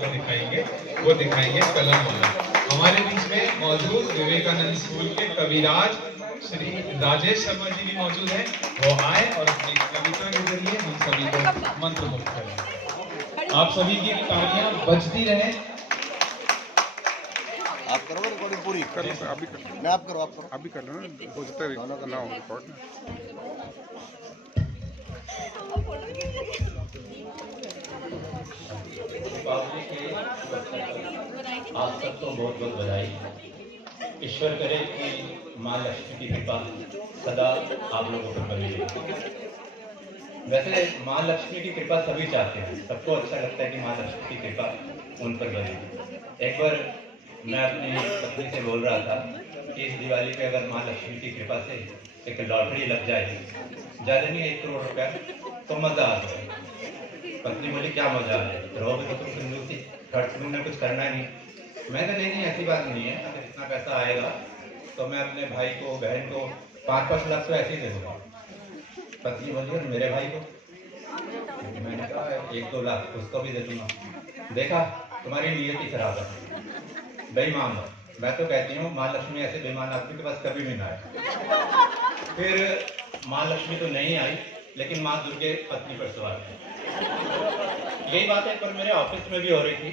आपको दिखाएंगे, वो दिखाएंगे कलम वाला। हमारे बीच में मौजूद विवेकानंद स्कूल के कविराज श्री राजेश शर्मा जी भी मौजूद हैं। वो आए और अपनी कविता के जरिए हम सभी को मंत्रमुग्ध करें। आप सभी की तालियां बजती रहे। आप करोगे रिकॉर्डिंग पूरी? कर लो, अभी कर लो। मैं आप करो अभी कर लो ना, हो सकता है दोनों का ना हो रिकॉर्ड ना। आप सबको बहुत बहुत बधाई। ईश्वर करे कि माँ लक्ष्मी की कृपा सदा आप लोगों पर बनी रहे। वैसे माँ लक्ष्मी की कृपा सभी चाहते हैं, सबको अच्छा लगता है कि माँ लक्ष्मी की कृपा उन पर बने। एक बार मैं अपनी पत्नी से बोल रहा था कि इस दिवाली पे अगर माँ लक्ष्मी की कृपा से एक लॉटरी लग जाएगी, ज़्यादा नहीं 1 करोड़ रुपया, तो मज़ा आ जाए। पत्नी बोली क्या मज़ा आ जाए, रहोगे तो तुम कंजूसी, खर्च तुमने कुछ करना नहीं। मैंने नहीं ऐसी बात नहीं है, अगर इतना पैसा आएगा तो मैं अपने भाई को बहन को 5-5 लाख तो ऐसे ही दे दूँगा। पत्नी बोली और मेरे भाई को? मैंने कहा 1-2 लाख उसको भी दे दूँगा। देखा तुम्हारी नीयत ही खराब है, बेईमान हो। मैं तो कहती हूँ माँ लक्ष्मी ऐसे बेईमान आदमी के पास कभी भी ना आए। फिर माँ लक्ष्मी तो नहीं आई, लेकिन माँ दुर्गे पत्नी पर सवार है। यही बात एक बार मेरे ऑफिस में भी हो रही थी।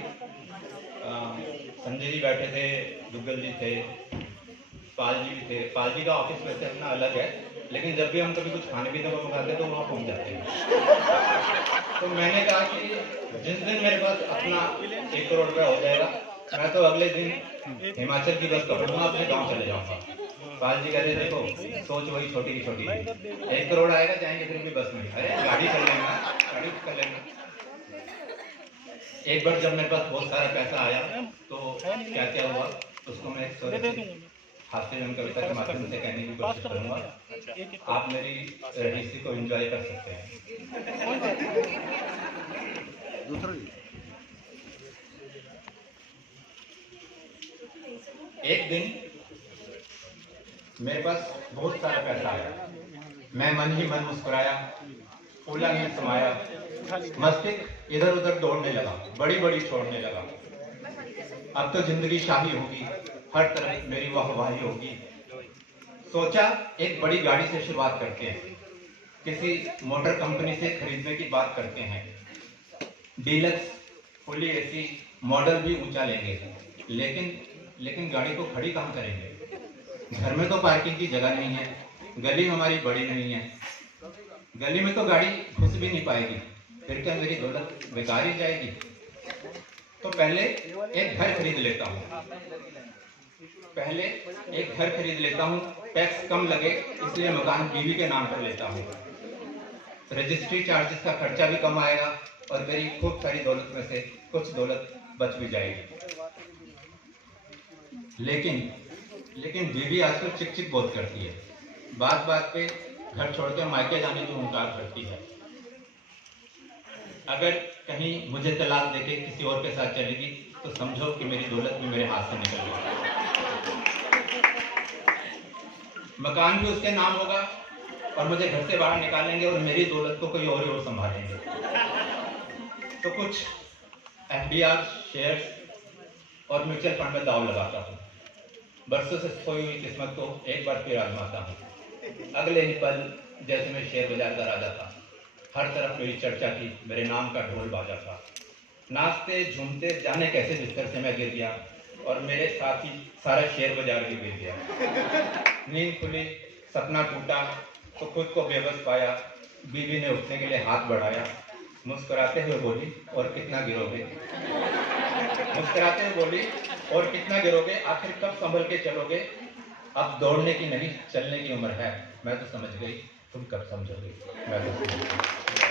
संजय जी बैठे थे, दुग्गल जी थे, पाल जी भी थे। पाल जी का ऑफिस वैसे अपना अलग है, लेकिन जब भी हम कभी कुछ खाने पीने को मंगाते तो वहाँ पहुँच जाते हैं। तो मैंने कहा कि जिस दिन मेरे पास अपना 1 करोड़ रुपया हो जाएगा, मैं तो अगले दिन हिमाचल की बस पकड़ूंगा, अपने गांव चले जाऊंगा। पाल जी कह रहे देखो सोच वही छोटी की छोटी है, 1 करोड़ आएगा जाएंगे फिर भी बस में। अरे गाड़ी कर लेना, गाड़ी कर लेना। एक बार जब मेरे पास बहुत सारा पैसा आया तो क्या क्या हुआ उसको मैं एक हास्यजन कविता के माध्यम से कहने की कोशिश करूंगा। आप मेरी रहीसी को एंजॉय कर सकते हैं। दूसरा एक दिन मेरे पास बहुत सारा पैसा आया, मैं मन ही मन मुस्कुराया, फूला में समाया, मस्तिष्क इधर उधर दौड़ने लगा, बड़ी बड़ी छोड़ने लगा। अब तो जिंदगी शाही होगी, हर तरफ मेरी वाहवाही होगी। सोचा एक बड़ी गाड़ी से शुरुआत करते हैं, किसी मोटर कंपनी से खरीदने की बात करते हैं। डीलक्स, फुली एसी, मॉडल भी ऊंचा लेंगे, लेकिन गाड़ी को खड़ी कहाँ करेंगे? घर में तो पार्किंग की जगह नहीं है, गली हमारी बड़ी नहीं है, गली में तो गाड़ी घुस भी नहीं पाएगी, फिर क्या मेरी दौलत बेकार ही जाएगी? तो पहले एक घर खरीद लेता हूँ, टैक्स कम लगे इसलिए मकान बीवी के नाम पर लेता हूँ। रजिस्ट्री चार्जेस का खर्चा भी कम आएगा और मेरी खूब सारी दौलत में से कुछ दौलत बच भी जाएगी। लेकिन बीवी आजकल चिक चिक बहुत करती है, बात बात पे घर छोड़कर मायके जाने की मुनकार करती है। अगर कहीं मुझे तलाक देके किसी और के साथ चलेगी तो समझो कि मेरी दौलत भी मेरे हाथ से निकल गई। मकान भी उसके नाम होगा और मुझे घर से बाहर निकालेंगे और मेरी दौलत को कोई और संभालेंगे। तो कुछ एफडीआर, शेयर्स और म्यूचुअल फंड में दाव लगाता हूँ। बरसों से खोई हुई किस्मत को एक बार फिर आजमाता हूँ। अगले ही पल जैसे मैं शेयर बाजार का राजा था, हर तरफ मेरी चर्चा थी, मेरे नाम का ढोल बाजा था। नाचते झूमते जाने कैसे बिस्तर से मैं गिर गया और मेरे साथ ही सारा शेयर बाजार भी गिर गया। नींद खुली, सपना टूटा तो खुद को बेबस पाया। बीवी ने उठने के लिए हाथ बढ़ाया, मुस्कुराते हुए बोली और कितना गिरोगे? आखिर कब संभल के चलोगे? अब दौड़ने की नहीं चलने की उम्र है। मैं तो समझ गई, तुम कब समझोगे? मैं तो समझ गई।